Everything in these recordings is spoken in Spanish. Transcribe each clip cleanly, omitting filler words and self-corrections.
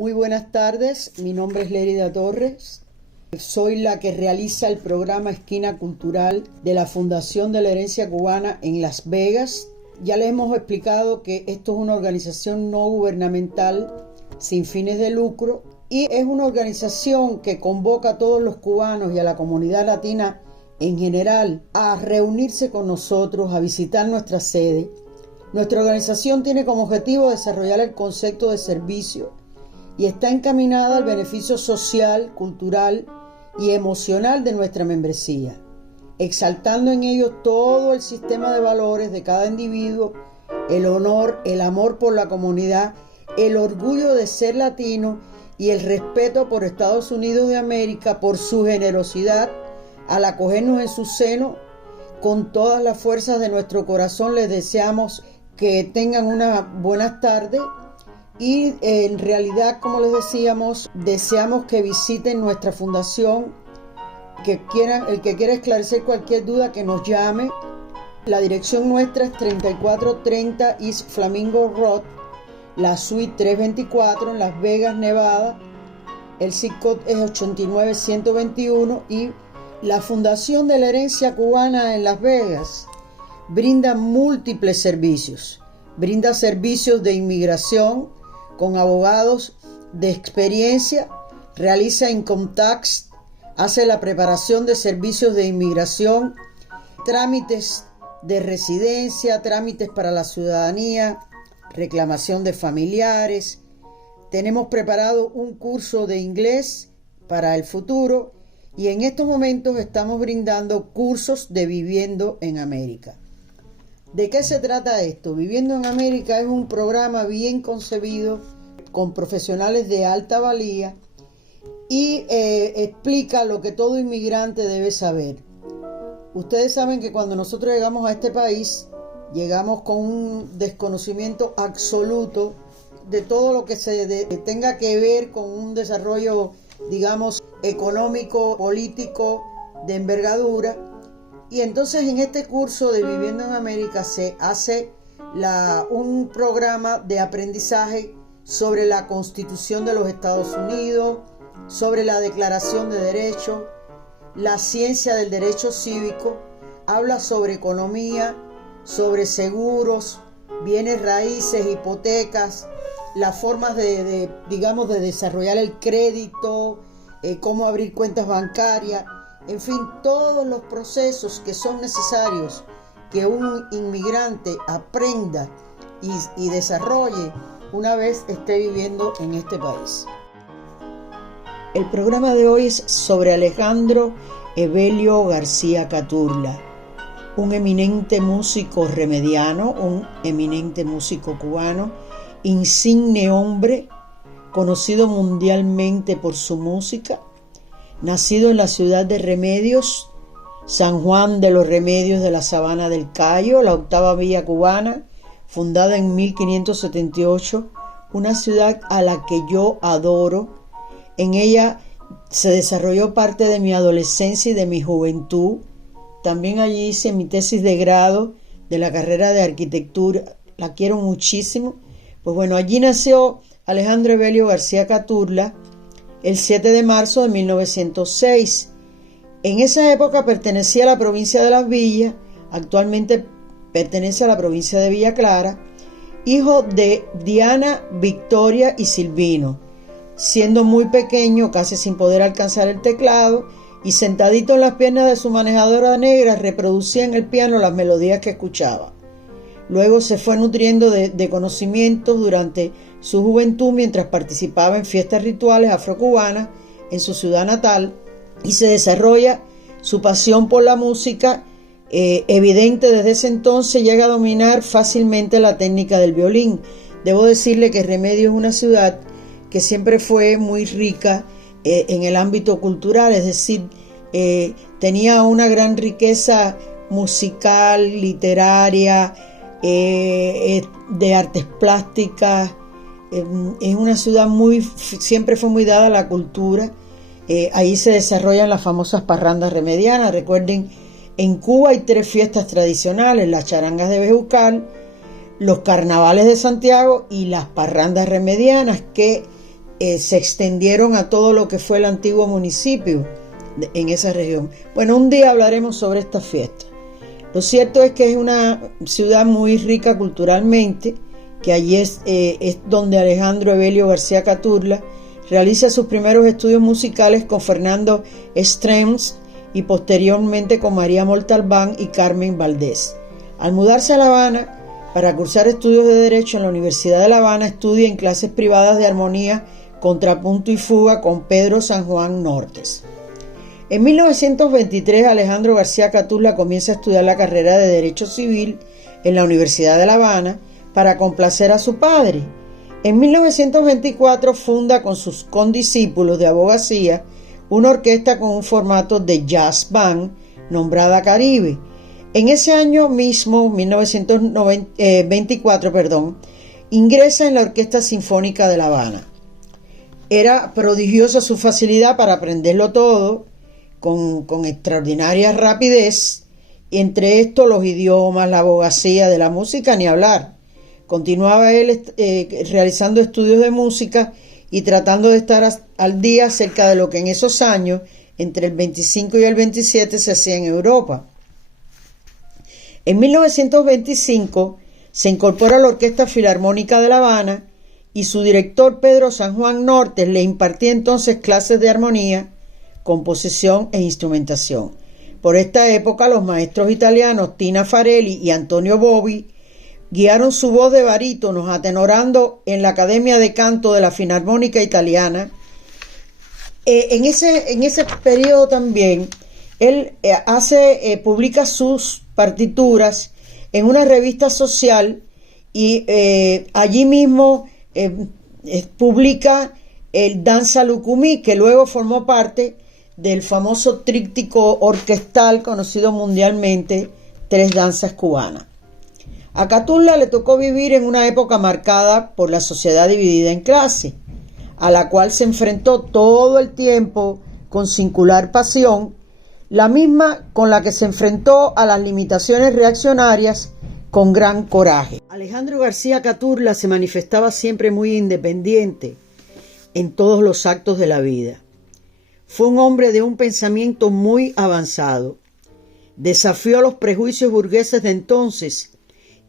Muy buenas tardes, mi nombre es Lérida Torres. Soy la que realiza el programa Esquina Cultural de la Fundación de la Herencia Cubana en Las Vegas. Ya les hemos explicado que esto es una organización no gubernamental sin fines de lucro y es una organización que convoca a todos los cubanos y a la comunidad latina en general a reunirse con nosotros, a visitar nuestra sede. Nuestra organización tiene como objetivo desarrollar el concepto de servicio y está encaminada al beneficio social, cultural y emocional de nuestra membresía, exaltando en ello todo el sistema de valores de cada individuo, el honor, el amor por la comunidad, el orgullo de ser latino y el respeto por Estados Unidos de América, por su generosidad al acogernos en su seno. Con todas las fuerzas de nuestro corazón les deseamos que tengan una buena tarde y en realidad, como les decíamos, deseamos que visiten nuestra fundación, el que quiera esclarecer cualquier duda que nos llame. La dirección nuestra es 3430 East Flamingo Road, la suite 324 en Las Vegas, Nevada. El zip code es 89121 y la Fundación de la Herencia Cubana en Las Vegas brinda múltiples servicios. Brinda servicios de inmigración con abogados de experiencia, realiza income tax, hace la preparación de servicios de inmigración, trámites de residencia, trámites para la ciudadanía, reclamación de familiares. Tenemos preparado un curso de inglés para el futuro y en estos momentos estamos brindando cursos de Viviendo en América. ¿De qué se trata esto? Viviendo en América es un programa bien concebido con profesionales de alta valía y explica lo que todo inmigrante debe saber. Ustedes saben que cuando nosotros llegamos a este país, llegamos con un desconocimiento absoluto de todo lo que tenga que ver con un desarrollo, digamos, económico, político, de envergadura. Y entonces en este curso de Viviendo en América se hace un programa de aprendizaje sobre la Constitución de los Estados Unidos, sobre la Declaración de Derechos, la ciencia del derecho cívico, habla sobre economía, sobre seguros, bienes raíces, hipotecas, las formas de desarrollar el crédito, cómo abrir cuentas bancarias. En fin, todos los procesos que son necesarios que un inmigrante aprenda y desarrolle una vez esté viviendo en este país. El programa de hoy es sobre Alejandro Evelio García Caturla, un eminente músico remediano, un eminente músico cubano, insigne hombre, conocido mundialmente por su música. Nacido en la ciudad de Remedios, San Juan de los Remedios de la Sabana del Cayo, la octava villa cubana, fundada en 1578, una ciudad a la que yo adoro. En ella se desarrolló parte de mi adolescencia y de mi juventud. También allí hice mi tesis de grado de la carrera de arquitectura. La quiero muchísimo. Pues bueno, allí nació Alejandro Evelio García Caturla, el 7 de marzo de 1906. En esa época pertenecía a la provincia de Las Villas, actualmente pertenece a la provincia de Villa Clara, hijo de Diana, Victoria y Silvino. Siendo muy pequeño, casi sin poder alcanzar el teclado, y sentadito en las piernas de su manejadora negra, reproducía en el piano las melodías que escuchaba. Luego se fue nutriendo de conocimientos durante su juventud mientras participaba en fiestas rituales afrocubanas en su ciudad natal y se desarrolla su pasión por la música, evidente desde ese entonces. Llega a dominar fácilmente la técnica del violín. Debo decirle que Remedios es una ciudad que siempre fue muy rica en el ámbito cultural, es decir, tenía una gran riqueza musical, literaria, de artes plásticas. Es una ciudad siempre fue muy dada a la cultura. Ahí se desarrollan las famosas parrandas remedianas. Recuerden, en Cuba hay 3 fiestas tradicionales: las charangas de Bejucal, los carnavales de Santiago y las parrandas remedianas, que se extendieron a todo lo que fue el antiguo municipio en esa región. Bueno, un día hablaremos sobre esta fiesta. Lo cierto es que es una ciudad muy rica culturalmente, que allí es donde Alejandro Evelio García Caturla realiza sus primeros estudios musicales con Fernando Strems y posteriormente con María Montalbán y Carmen Valdés. Al mudarse a La Habana para cursar estudios de Derecho en la Universidad de La Habana, estudia en clases privadas de armonía, contrapunto y fuga con Pedro San Juan Nortes. En 1923 Alejandro García Caturla comienza a estudiar la carrera de Derecho Civil en la Universidad de La Habana para complacer a su padre. En 1924 funda con sus condiscípulos de abogacía una orquesta con un formato de jazz band nombrada Caribe. En ese año mismo, 1924, ingresa en la Orquesta Sinfónica de La Habana. Era prodigiosa su facilidad para aprenderlo todo, con extraordinaria rapidez, y entre esto los idiomas, la abogacía, de la música ni hablar. Continuaba él realizando estudios de música y tratando de estar al día acerca de lo que en esos años, entre el 25 y el 27, se hacía en Europa. En 1925 se incorpora a la Orquesta Filarmónica de La Habana y su director Pedro San Juan Nortes le impartía entonces clases de armonía, composición e instrumentación. Por esta época los maestros italianos Tina Farelli y Antonio Bovi guiaron su voz de barítonos atenorando en la Academia de Canto de la Filarmónica Italiana. En ese periodo también él publica sus partituras en una revista social y allí mismo publica el Danza Lucumí, que luego formó parte del famoso tríptico orquestal conocido mundialmente, Tres Danzas Cubanas. A Caturla le tocó vivir en una época marcada por la sociedad dividida en clases, a la cual se enfrentó todo el tiempo con singular pasión, la misma con la que se enfrentó a las limitaciones reaccionarias con gran coraje. Alejandro García Caturla se manifestaba siempre muy independiente en todos los actos de la vida. Fue un hombre de un pensamiento muy avanzado. Desafió los prejuicios burgueses de entonces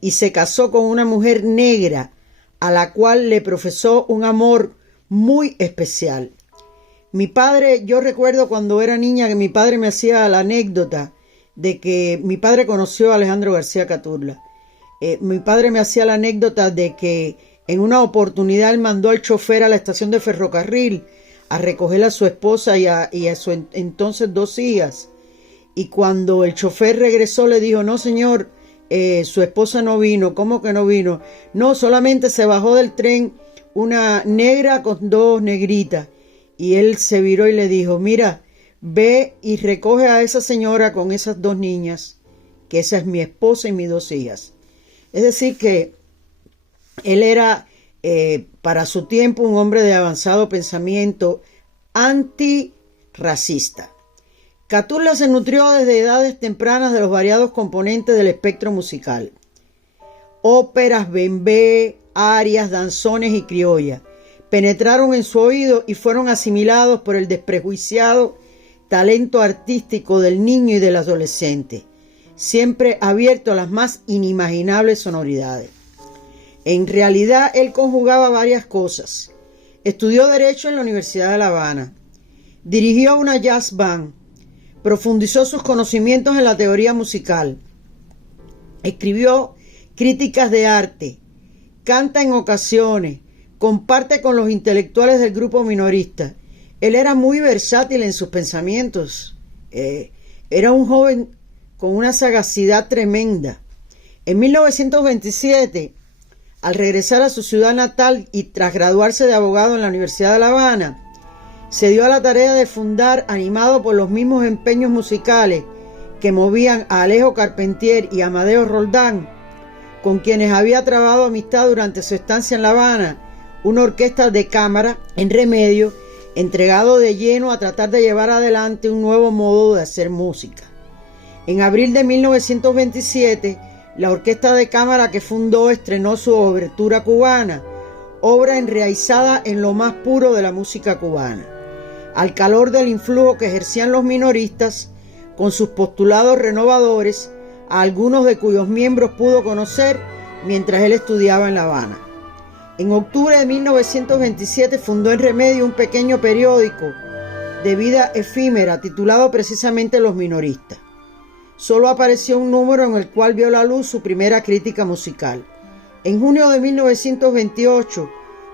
y se casó con una mujer negra a la cual le profesó un amor muy especial. Yo recuerdo cuando era niña que mi padre me hacía la anécdota de que mi padre conoció a Alejandro García Caturla. Mi padre me hacía la anécdota de que en una oportunidad él mandó al chofer a la estación de ferrocarril a recoger a su esposa y a su entonces 2 hijas. Y cuando el chofer regresó le dijo: no señor, su esposa no vino. ¿Cómo que no vino? No, solamente se bajó del tren una negra con 2 negritas. Y él se viró y le dijo: mira, ve y recoge a esa señora con esas 2 niñas, que esa es mi esposa y mis 2 hijas. Es decir que él era para su tiempo un hombre de avanzado pensamiento antirracista. Caturla se nutrió desde edades tempranas de los variados componentes del espectro musical: óperas, bembé, arias, danzones y criolla. Penetraron en su oído y fueron asimilados por el desprejuiciado talento artístico del niño y del adolescente, siempre abierto a las más inimaginables sonoridades. En realidad, él conjugaba varias cosas. Estudió Derecho en la Universidad de La Habana, dirigió una jazz band, profundizó sus conocimientos en la teoría musical, escribió críticas de arte, canta en ocasiones, comparte con los intelectuales del grupo minorista. Él era muy versátil en sus pensamientos. Era un joven con una sagacidad tremenda. En 1927, al regresar a su ciudad natal y tras graduarse de abogado en la Universidad de La Habana, se dio a la tarea de fundar, animado por los mismos empeños musicales que movían a Alejo Carpentier y Amadeo Roldán, con quienes había trabado amistad durante su estancia en La Habana, una orquesta de cámara en Remedio, entregado de lleno a tratar de llevar adelante un nuevo modo de hacer música. En abril de 1927, la orquesta de cámara que fundó estrenó su obertura cubana, obra enraizada en lo más puro de la música cubana, al calor del influjo que ejercían los minoristas, con sus postulados renovadores, a algunos de cuyos miembros pudo conocer mientras él estudiaba en La Habana. En octubre de 1927 fundó en Remedio un pequeño periódico de vida efímera titulado precisamente Los Minoristas. Solo apareció un número en el cual vio la luz su primera crítica musical. En junio de 1928,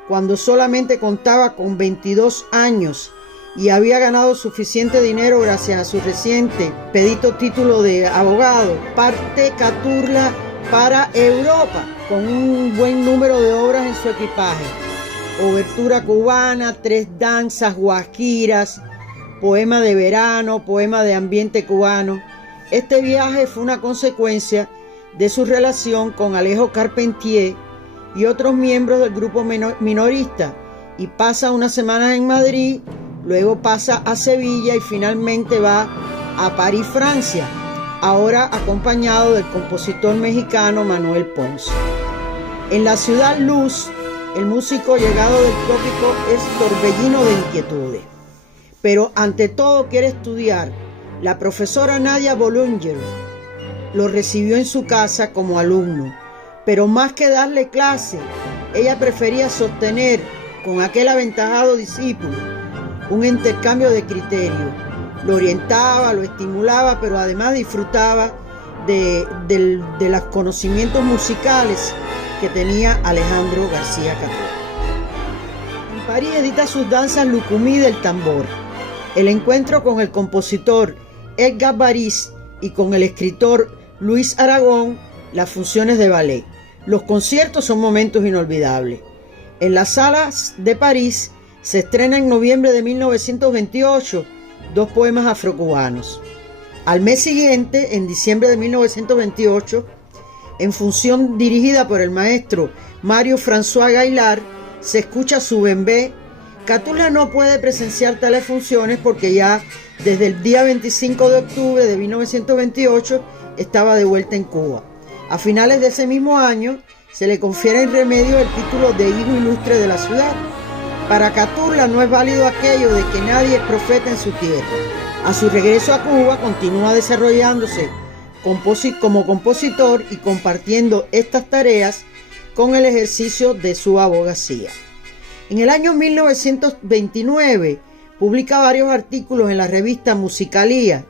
cuando solamente contaba con 22 años y había ganado suficiente dinero gracias a su reciente pedito título de abogado, parte Caturla para Europa con un buen número de obras en su equipaje: Obertura cubana, 3 danzas, guajiras, poema de verano, poema de ambiente cubano. Este viaje fue una consecuencia de su relación con Alejo Carpentier y otros miembros del grupo minorista, y pasa unas semanas en Madrid, luego pasa a Sevilla y finalmente va a París, Francia, ahora acompañado del compositor mexicano Manuel Ponce. En la ciudad Luz, el músico llegado del trópico es torbellino de inquietudes, pero ante todo quiere estudiar. La profesora Nadia Boulanger lo recibió en su casa como alumno, pero más que darle clase, ella prefería sostener con aquel aventajado discípulo un intercambio de criterios. Lo orientaba, lo estimulaba, pero además disfrutaba de los conocimientos musicales que tenía Alejandro García Caturra. En París edita sus danzas Lucumí del tambor. El encuentro con el compositor Edgar Varese y con el escritor Luis Aragón, las funciones de ballet. Los conciertos son momentos inolvidables. En las salas de París se estrena en noviembre de 1928 2 poemas afrocubanos. Al mes siguiente, en diciembre de 1928, en función dirigida por el maestro Mario François Gaillard, se escucha su bembé. Caturra no puede presenciar tales funciones porque ya desde el día 25 de octubre de 1928 estaba de vuelta en Cuba. A finales de ese mismo año se le confiere en Remedio el título de hijo ilustre de la ciudad. Para Caturra no es válido aquello de que nadie es profeta en su tierra. A su regreso a Cuba continúa desarrollándose como compositor y compartiendo estas tareas con el ejercicio de su abogacía. En el año 1929 publica varios artículos en la revista Musicalía,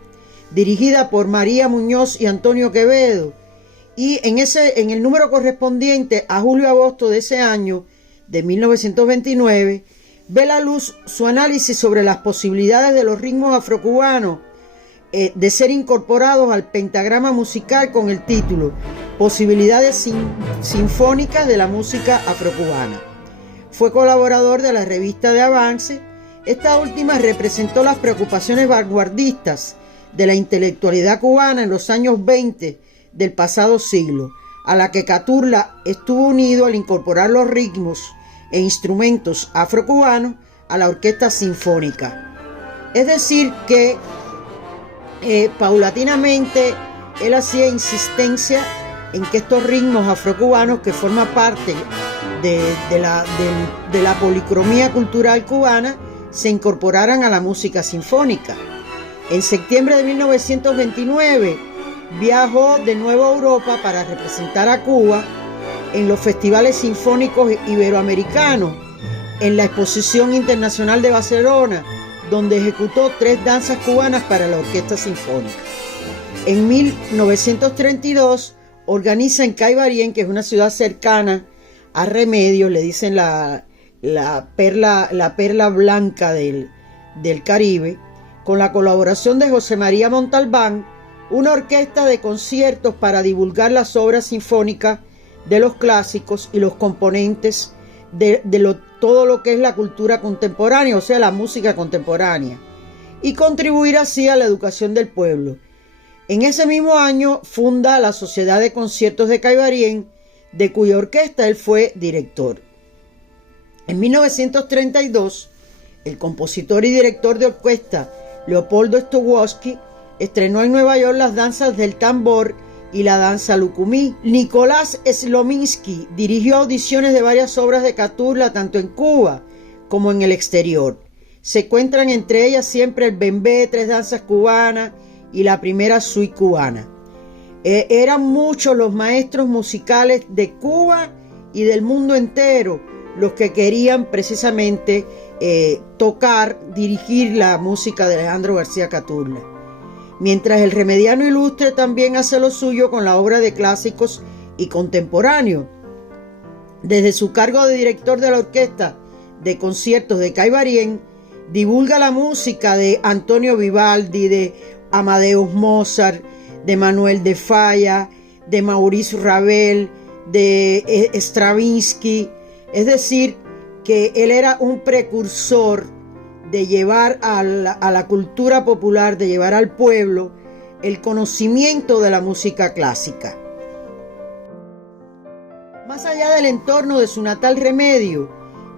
dirigida por María Muñoz y Antonio Quevedo, y en el número correspondiente a julio-agosto de ese año, de 1929, ve la luz su análisis sobre las posibilidades de los ritmos afrocubanos de ser incorporados al pentagrama musical con el título Posibilidades Sinfónicas de la Música Afrocubana. Fue colaborador de la revista de Avance. Esta última representó las preocupaciones vanguardistas de la intelectualidad cubana en los años 20 del pasado siglo, a la que Caturra estuvo unido al incorporar los ritmos e instrumentos afrocubanos a la orquesta sinfónica. Es decir que paulatinamente él hacía insistencia en que estos ritmos afrocubanos, que forman parte de la policromía cultural cubana, se incorporaran a la música sinfónica. En septiembre de 1929 viajó de nuevo a Europa para representar a Cuba en los festivales sinfónicos iberoamericanos, en la Exposición Internacional de Barcelona, donde ejecutó 3 danzas cubanas para la orquesta sinfónica. En 1932 organiza en Caibarien, que es una ciudad cercana a Remedios, le dicen la perla blanca del Caribe, con la colaboración de José María Montalbán, una orquesta de conciertos para divulgar las obras sinfónicas de los clásicos y los componentes de todo lo que es la cultura contemporánea, o sea, la música contemporánea, y contribuir así a la educación del pueblo. En ese mismo año funda la Sociedad de Conciertos de Caibarien, de cuya orquesta él fue director. En 1932, el compositor y director de orquesta Leopoldo Stokowski estrenó en Nueva York las danzas del tambor y la danza lucumí. Nicolás Slominski dirigió audiciones de varias obras de Caturla tanto en Cuba como en el exterior. Se encuentran entre ellas siempre el bembé, tres danzas cubanas y la primera suite cubana. Eran muchos los maestros musicales de Cuba y del mundo entero los que querían precisamente tocar, dirigir la música de Alejandro García Caturla. Mientras el remediano ilustre también hace lo suyo con la obra de clásicos y contemporáneos. Desde su cargo de director de la orquesta de conciertos de Caibarien, divulga la música de Antonio Vivaldi, de Amadeus Mozart, de Manuel de Falla, de Maurice Ravel, de Stravinsky. Es decir, que él era un precursor de llevar a la cultura popular, de llevar al pueblo el conocimiento de la música clásica. Más allá del entorno de su natal Remedio,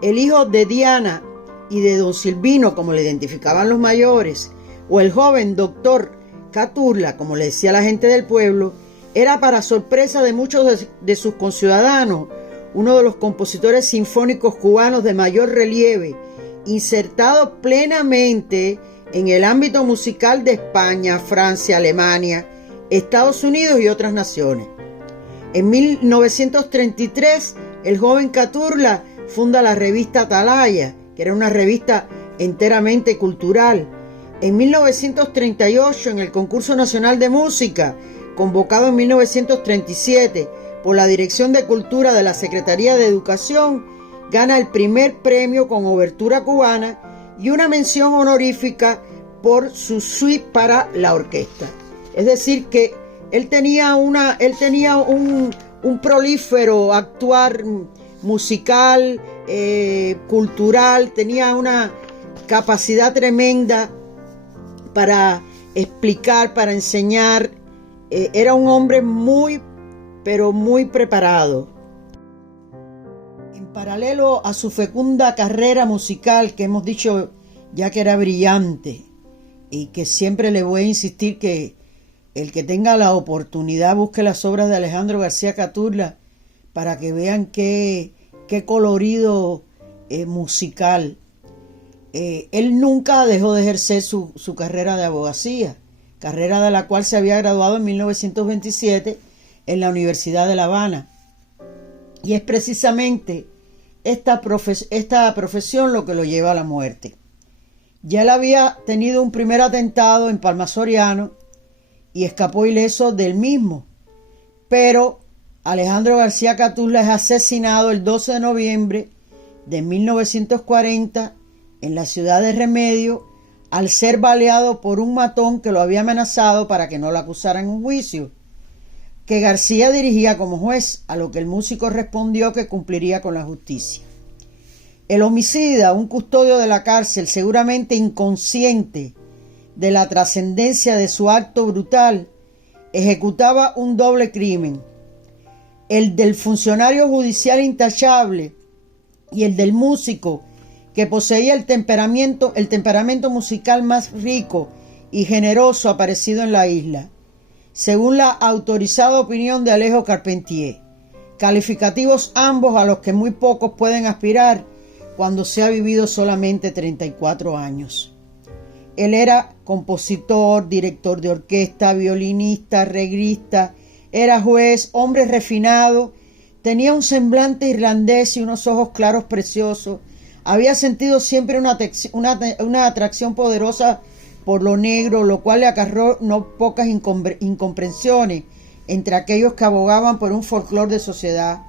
el hijo de Diana y de don Silvino, como le identificaban los mayores, o el joven doctor Caturla, como le decía la gente del pueblo, era, para sorpresa de muchos de sus conciudadanos, uno de los compositores sinfónicos cubanos de mayor relieve, insertado plenamente en el ámbito musical de España, Francia, Alemania, Estados Unidos y otras naciones. En 1933, el joven Caturla funda la revista Atalaya, que era una revista enteramente cultural. En 1938, en el Concurso Nacional de Música, convocado en 1937 por la Dirección de Cultura de la Secretaría de Educación, gana el primer premio con obertura cubana y una mención honorífica por su suite para la orquesta. Es decir, que él tenía un prolífero actuar musical, cultural, tenía una capacidad tremenda para explicar, para enseñar. Era un hombre muy, pero muy preparado. En paralelo a su fecunda carrera musical, que hemos dicho ya que era brillante, y que siempre le voy a insistir que el que tenga la oportunidad busque las obras de Alejandro García Caturla para que vean qué colorido musical. Él nunca dejó de ejercer su carrera de abogacía, carrera de la cual se había graduado en 1927 en la Universidad de La Habana. Y es precisamente esta profesión lo que lo lleva a la muerte. Ya él había tenido un primer atentado en Palma Soriano y escapó ileso del mismo, pero Alejandro García Caturla es asesinado el 12 de noviembre de 1940 en la ciudad de Remedio, al ser baleado por un matón que lo había amenazado para que no lo acusara en un juicio que García dirigía como juez, a lo que el músico respondió que cumpliría con la justicia. El homicida, un custodio de la cárcel, seguramente inconsciente de la trascendencia de su acto brutal, ejecutaba un doble crimen: el del funcionario judicial intachable y el del músico que poseía el temperamento musical más rico y generoso aparecido en la isla, según la autorizada opinión de Alejo Carpentier, calificativos ambos a los que muy pocos pueden aspirar cuando se ha vivido solamente 34 años. Él era compositor, director de orquesta, violinista, arreglista, era juez, hombre refinado, tenía un semblante irlandés y unos ojos claros preciosos. Había sentido siempre una atracción poderosa por lo negro, lo cual le acarreó no pocas incomprensiones entre aquellos que abogaban por un folclore de sociedad.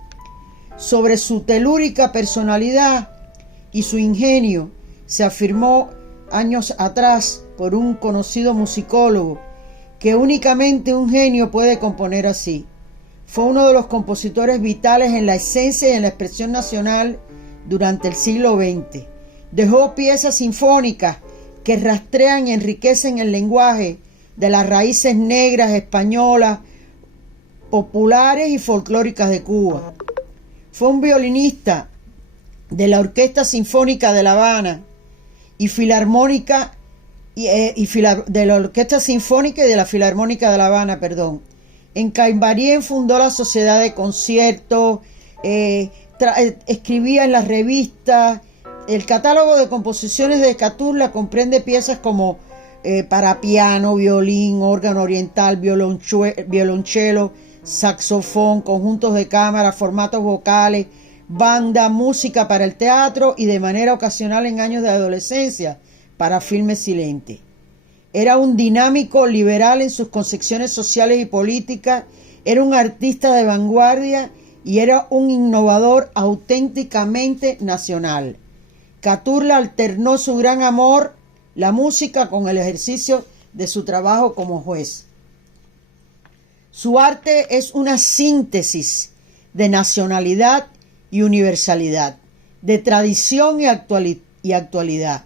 Sobre su telúrica personalidad y su ingenio se afirmó años atrás por un conocido musicólogo que únicamente un genio puede componer así. Fue uno de los compositores vitales en la esencia y en la expresión nacional durante el siglo XX. Dejó piezas sinfónicas que rastrean y enriquecen el lenguaje de las raíces negras, españolas, populares y folclóricas de Cuba. Fue un violinista de la Orquesta Sinfónica de La Habana y de la Orquesta Sinfónica y de la Filarmónica de La Habana, En Caibarien fundó la Sociedad de Conciertos, escribía en las revistas. El catálogo de composiciones de Catulla comprende piezas como para piano, violín, órgano oriental, violonchelo, saxofón, conjuntos de cámara, formatos vocales, banda, música para el teatro y de manera ocasional en años de adolescencia para filmes silentes. Era un dinámico liberal en sus concepciones sociales y políticas, era un artista de vanguardia y era un innovador auténticamente nacional. Catulla alternó su gran amor, la música, con el ejercicio de su trabajo como juez. Su arte es una síntesis de nacionalidad y universalidad, de tradición y actualidad.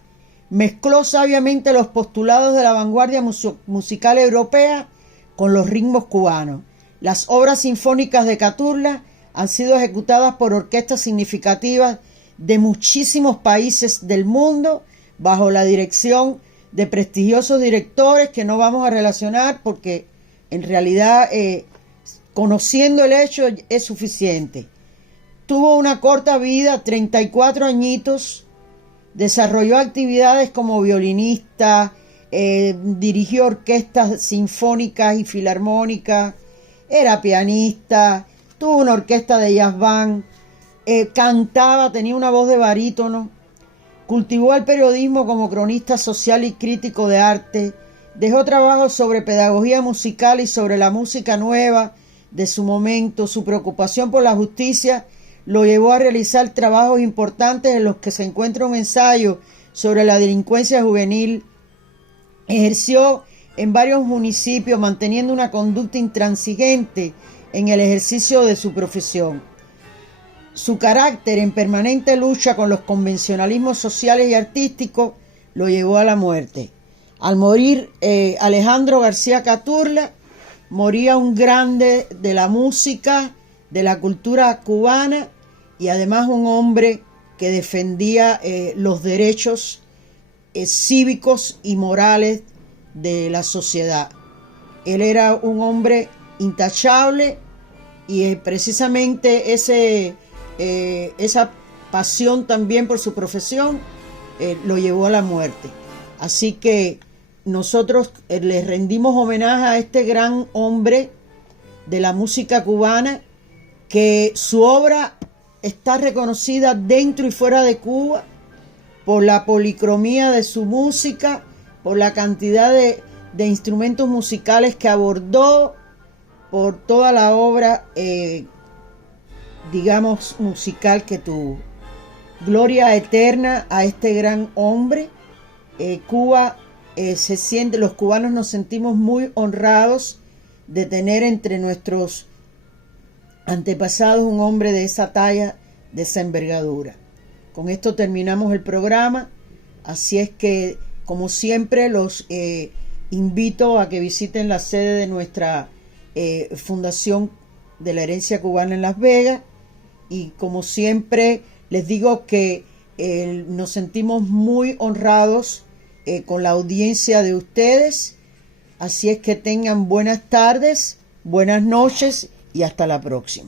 Mezcló sabiamente los postulados de la vanguardia musical europea con los ritmos cubanos. Las obras sinfónicas de Catulla han sido ejecutadas por orquestas significativas de muchísimos países del mundo bajo la dirección de prestigiosos directores que no vamos a relacionar porque en realidad conociendo el hecho es suficiente. Tuvo una corta vida, 34 añitos, desarrolló actividades como violinista, dirigió orquestas sinfónicas y filarmónicas, era pianista, tuvo una orquesta de jazz band, cantaba, tenía una voz de barítono, cultivó el periodismo como cronista social y crítico de arte, dejó trabajos sobre pedagogía musical y sobre la música nueva de su momento. Su preocupación por la justicia lo llevó a realizar trabajos importantes en los que se encuentra un ensayo sobre la delincuencia juvenil. Ejerció en varios municipios manteniendo una conducta intransigente en el ejercicio de su profesión. Su carácter en permanente lucha con los convencionalismos sociales y artísticos lo llevó a la muerte. Al morir Alejandro García Catulla, moría un grande de la música, de la cultura cubana y además un hombre que defendía los derechos cívicos y morales de la sociedad. Él era un hombre intachable y precisamente esa pasión también por su profesión lo llevó a la muerte. Así que nosotros le rendimos homenaje a este gran hombre de la música cubana, que su obra está reconocida dentro y fuera de Cuba por la policromía de su música, por la cantidad de instrumentos musicales que abordó, por toda la obra, digamos, musical que tuvo. Gloria eterna a este gran hombre. Cuba se siente, los cubanos nos sentimos muy honrados de tener entre nuestros antepasados un hombre de esa talla, de esa envergadura. Con esto terminamos el programa, así es que, como siempre, los invito a que visiten la sede de nuestra Fundación de la Herencia Cubana en Las Vegas, y como siempre les digo que nos sentimos muy honrados con la audiencia de ustedes, así es que tengan buenas tardes, buenas noches y hasta la próxima.